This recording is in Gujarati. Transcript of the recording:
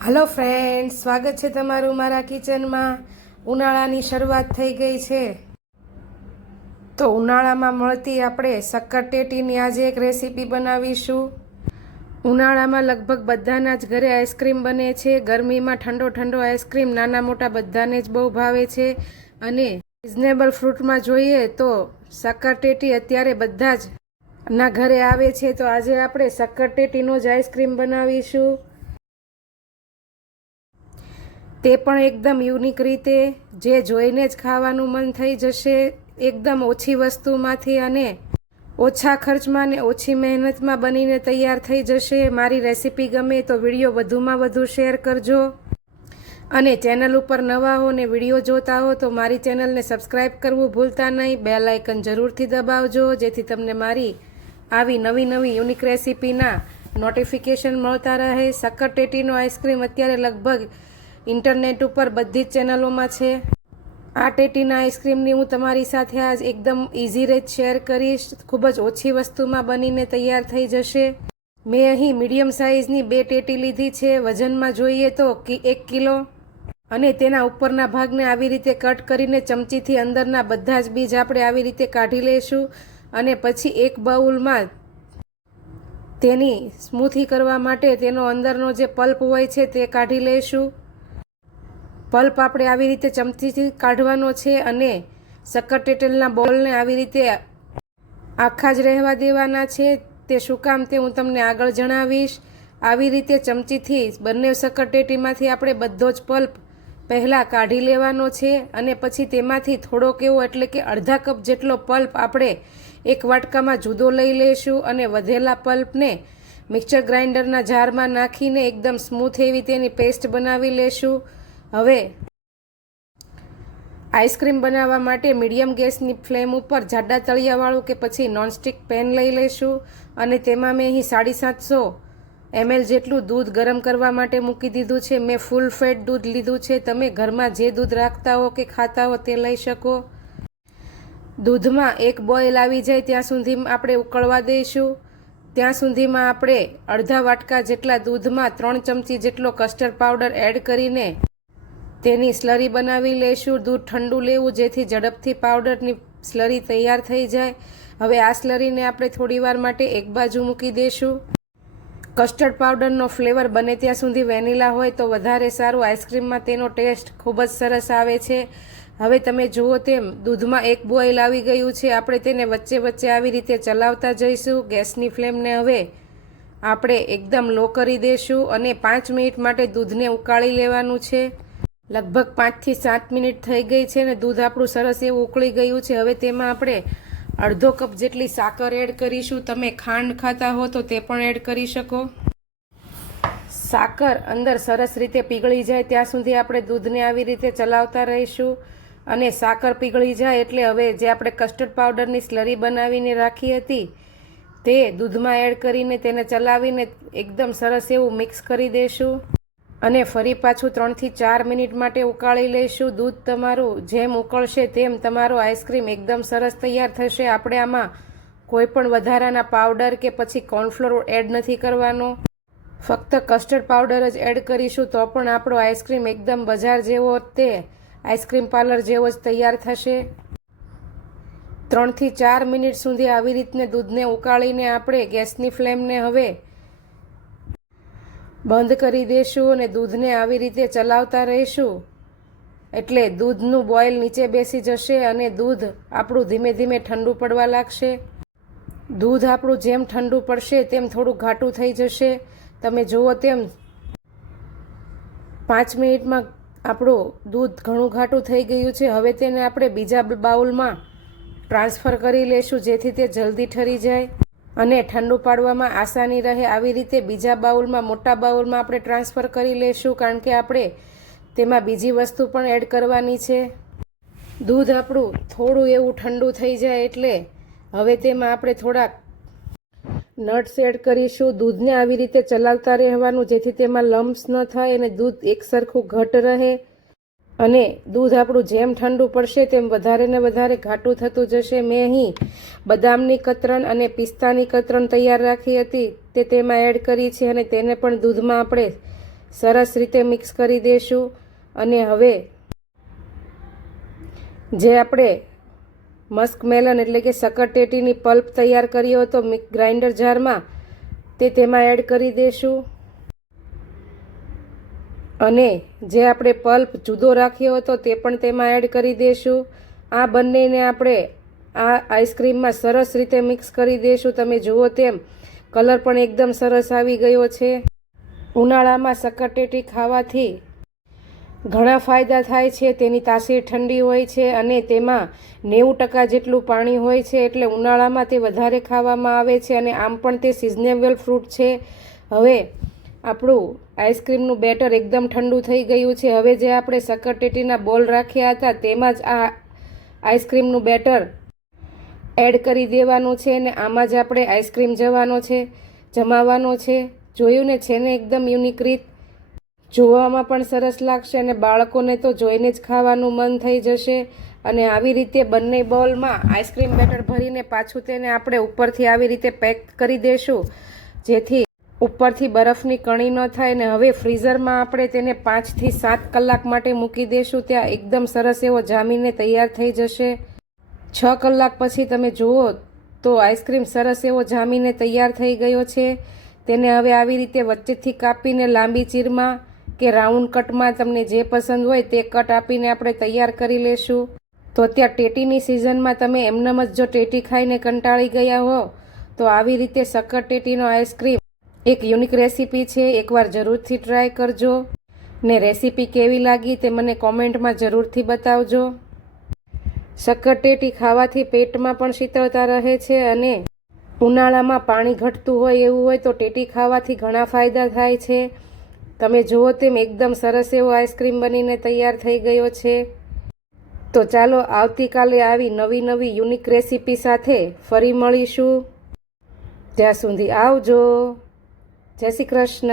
હલો ફ્રેન્ડ સ્વાગત છે તમારું મારા કિચનમાં ઉનાળાની શરૂઆત થઈ ગઈ છે. તો ઉનાળામાં મળતી આપણે શક્કરટેટીની આજે એક રેસીપી બનાવીશું. ઉનાળામાં લગભગ બધાના જ ઘરે આઈસ્ક્રીમ બને છે. ગરમીમાં ઠંડો ઠંડો આઈસ્ક્રીમ નાના મોટા બધાને જ બહુ ભાવે છે. અને રિઝનેબલ ફ્રૂટમાં જોઈએ તો શક્કરટેટી અત્યારે બધા જ ના ઘરે આવે છે. તો આજે આપણે શક્કરટેટીનો જ આઈસ્ક્રીમ બનાવીશું. તે પણ એકદમ યુનિક રીતે જે જોઈને જ ખાવાનું મન થઈ જશે, એકદમ ઓછી વસ્તુમાંથી અને ઓછા ખર્ચમાં ને ઓછી મહેનતમાં બનીને તૈયાર થઈ જશે. મારી રેસીપી ગમે તો વીડિયો વધુમાં વધુ શેર કરજો. અને ચેનલ ઉપર નવા હો ને વીડિયો જોતા હો તો મારી ચેનલને સબસ્ક્રાઈબ કરવું ભૂલતા નહીં. બે લાઇકન જરૂરથી દબાવજો, જેથી તમને મારી આવી નવી નવી યુનિક રેસીપીના નોટિફિકેશન મળતા રહે. શક્કરટેટીનો આઈસ્ક્રીમ અત્યારે લગભગ ઇન્ટરનેટ ઉપર બધી જ ચેનલોમાં છે. આ ટેટીના આઈસ્ક્રીમની હું તમારી સાથે આજ એકદમ ઇઝી રીત શેર કરીશ. ખૂબ જ ઓછી વસ્તુમાં બનીને તૈયાર થઈ જશે. મેં અહીં મીડિયમ સાઇઝની બે ટેટી લીધી છે. વજનમાં જોઈએ તો એક કિલો અને તેના ઉપરના ભાગને આવી રીતે કટ કરીને ચમચીથી અંદરના બધા જ બીજ આપણે આવી રીતે કાઢી લઈશું અને પછી એક બાઉલમાં તેની સ્મૂથી કરવા માટે તેનો અંદરનો જે પલ્પ હોય છે તે કાઢી લઈશું. પલ્પ આપણે આવી રીતે ચમચીથી કાઢવાનો છે અને સક્કરટેટલના બોલને આવી રીતે આખા જ રહેવા દેવાના છે. તે શું કામ તે હું તમને આગળ જણાવીશ. આવી રીતે ચમચીથી બંને સક્કરટેટીમાંથી આપણે બધો જ પલ્પ પહેલાં કાઢી લેવાનો છે અને પછી તેમાંથી થોડોક એવો એટલે કે અડધા કપ જેટલો પલ્પ આપણે એક વાટકામાં જુદો લઈ લઈશું અને વધેલા પલ્પને મિક્સર ગ્રાઇન્ડરના જારમાં નાખીને એકદમ સ્મૂથ એવી તેની પેસ્ટ બનાવી લેશું. હવે આઈસ્ક્રીમ બનાવવા માટે મીડિયમ ગેસની ફ્લેમ ઉપર જાડા તળિયાવાળું કે પછી નોનસ્ટિક પેન લઈ લઈશું અને તેમાં મેં અહીં સાડી સાતસો એમએલ જેટલું દૂધ ગરમ કરવા માટે મૂકી દીધું છે. મેં ફૂલ ફેટ દૂધ લીધું છે. તમે ઘરમાં જે દૂધ રાખતા હો કે ખાતા હો તે લઈ શકો. દૂધમાં એક બોઇલ આવી જાય ત્યાં સુધી આપણે ઉકળવા દઈશું. ત્યાં સુધીમાં આપણે અડધા વાટકા જેટલા દૂધમાં ત્રણ ચમચી જેટલો કસ્ટર્ડ પાવડર એડ કરીને તેની સ્લરી બનાવી લઈશું દૂધ ઠંડુ લેવું, જેથી ઝડપથી પાવડરની સ્લરી તૈયાર થઈ જાય. હવે આ સ્લરીને આપણે થોડીવાર માટે એક બાજુ મૂકી દઈશું કસ્ટર્ડ પાવડરનો ફ્લેવર બને ત્યાં સુધી વેનીલા હોય તો વધારે સારું. આઈસ્ક્રીમમાં તેનો ટેસ્ટ ખૂબ જ સરસ આવે છે. હવે તમે જુઓ તેમ, દૂધમાં એક બોઇલ આવી ગયું છે. આપણે તેને વચ્ચે વચ્ચે આવી રીતે ચલાવતા જઈશું. ગેસની ફ્લેમને હવે આપણે એકદમ લો કરી દઈશું અને પાંચ મિનિટ માટે દૂધને ઉકાળી લેવાનું છે. લગભગ પાંચથી સાત મિનિટ થઈ ગઈ છે ને દૂધ આપણું સરસ એવું ઉકળી ગયું છે. હવે તેમાં આપણે અડધો કપ જેટલી સાકર એડ કરીશું. તમે ખાંડ ખાતા હો તો તે પણ એડ કરી શકો. સાકર અંદર સરસ રીતે પીગળી જાય. ત્યાં સુધી આપણે દૂધને આવી રીતે ચલાવતા રહીશું અને સાકર પીગળી જાય એટલે હવે જે આપણે કસ્ટર્ડ પાવડરની સ્લરી બનાવીને રાખી હતી તે દૂધમાં એડ કરીને તેને ચલાવીને એકદમ સરસ એવું મિક્સ કરી દઈશું અને ફરી પાછું ત્રણથી ચાર મિનિટ માટે ઉકાળી લઈશું. દૂધ તમારું જેમ ઉકળશે તેમ તમારો આઈસ્ક્રીમ એકદમ સરસ તૈયાર થશે. આપણે આમાં કોઈ પણ વધારાના પાવડર કે પછી કોર્નફ્લોર એડ નથી કરવાનો. ફક્ત કસ્ટર્ડ પાવડર જ એડ કરીશું તો પણ આપણો આઈસ્ક્રીમ એકદમ બજાર જેવો તે આઈસ્ક્રીમ પાર્લર જેવો જ તૈયાર થશે. ત્રણથી ચાર મિનિટ સુધી આવી રીતને દૂધને ઉકાળીને આપણે ગેસની ફ્લેમને હવે બંધ કરી દઈશું અને દૂધને આવી રીતે ચલાવતા રહીશું. એટલે દૂધનું બોઇલ નીચે બેસી જશે અને દૂધ આપણું ધીમે ધીમે ઠંડુ પડવા લાગશે. દૂધ આપણું જેમ ઠંડુ પડશે તેમ થોડું ઘાટું થઈ જશે. તમે જુઓ તેમ પાંચ મિનિટમાં આપણું દૂધ ઘણું ઘાટું થઈ ગયું છે. હવે તેને આપણે બીજા બાઉલમાં ટ્રાન્સફર કરી લેશું જેથી તે જલ્દી ઠરી જાય. અને ઠંડુ પાડવામાં આસાની રહે આવી રીતે બીજા બાઉલમાં, મોટા બાઉલમાં આપણે ટ્રાન્સફર કરી લેશું કારણ કે આપણે તેમાં બીજી વસ્તુ પણ એડ કરવાની છે. દૂધ આપણું થોડું એવું ઠંડુ થઈ જાય એટલે હવે તેમાં આપણે થોડાક નટ્સ એડ કરીશું. દૂધને આવી રીતે ચલાવતા રહેવાનું જેથી તેમાં લમ્સ ન થાય અને દૂધ એકસરખું ઘટ રહે. અને દૂધ આપણું જેમ ઠંડુ પડશે તેમ વધારે ને વધારે ઘાટું થતું જશે. મેં અહીં બદામની કતરણ અને પિસ્તાની કતરણ તૈયાર રાખી હતી. તે તેમાં એડ કરી છે અને તેને પણ દૂધમાં આપણે સરસ રીતે મિક્સ કરી દઈશું અને હવે જે આપણે મસ્ક મેલન એટલે કે સકરટેટીની પલ્પ તૈયાર કર્યો હતો મિક ગ્રાઇન્ડર જારમાં, તે તેમાં એડ કરી દઈશું અને જે આપણે પલ્પ જુદો રાખ્યો હતો તે પણ તેમાં એડ કરી દઈશું આ બંનેને આપણે આ આઈસ્ક્રીમમાં સરસ રીતે મિક્સ કરી દઈશું તમે જુઓ તેમ, કલર પણ એકદમ સરસ આવી ગયો છે. ઉનાળામાં સકરટેટી ખાવાથી ઘણા ફાયદા થાય છે. તેની તાસીર ઠંડી હોય છે અને તેમાં નેવું ટકા જેટલું પાણી હોય છે એટલે ઉનાળામાં તે વધારે ખાવામાં આવે છે અને આમ પણ તે સિઝનેબલ ફ્રૂટ છે. હવે આપણું આઈસ્ક્રીમનું બેટર એકદમ ઠંડુ થઈ ગયું છે. હવે જે આપણે સક્કરટેટીના બોલ રાખ્યા હતા, તેમાં જ આ આઈસ્ક્રીમનું બેટર એડ કરી દેવાનું છે અને આમાં જ આપણે આઈસ્ક્રીમ જવાનો છે જમાવાનો છે. જોયું ને, છે ને એકદમ યુનિક રીત. જોવામાં પણ સરસ લાગશે અને બાળકોને તો જોઈને જ ખાવાનું મન થઈ જશે. અને આવી રીતે બંને બોલમાં આઈસ્ક્રીમ બેટર ભરીને પાછું તેને આપણે ઉપરથી આવી રીતે પેક કરી દઈશું જેથી ઉપરથી બરફની કણી ન થાય ને હવે ફ્રીઝરમાં આપણે તેને પાંચથી સાત કલાક માટે મૂકી દઈશું ત્યાં એકદમ સરસ એવો જામીને તૈયાર થઈ જશે. છ કલાક પછી તમે જુઓ તો આઈસ્ક્રીમ સરસ એવો જામીને તૈયાર થઈ ગયો છે. તેને હવે આવી રીતે વચ્ચેથી કાપીને લાંબી ચીરમાં કે રાઉન્ડ કટમાં તમને જે પસંદ હોય તે કટ આપીને આપણે તૈયાર કરી લેશું. તો અત્યારે ટેટીની સિઝનમાં તમે એમનેમ જ જો ટેટી ખાઈને કંટાળી ગયા હો, તો આવી રીતે સક્કર ટેટીનો આઈસ્ક્રીમ એક યુનિક રેસીપી છે, એકવાર જરૂરથી ટ્રાય કરજો. ને રેસીપી કેવી લાગી તે મને કોમેન્ટમાં જરૂરથી બતાવજો. શક્કરટેટી ખાવાથી પેટમાં પણ શીતળતા રહે છે અને ઉનાળામાં પાણી ઘટતું હોય એવું હોય તો ટેટી ખાવાથી ઘણા ફાયદા થાય છે. તમે જુઓ તેમ એકદમ સરસ એવો આઈસ્ક્રીમ બનીને તૈયાર થઈ ગયો છે. તો ચાલો આવતીકાલે આવી નવી નવી યુનિક રેસીપી સાથે ફરી મળીશું. ત્યાં સુધી આવજો. જય શ્રી કૃષ્ણ.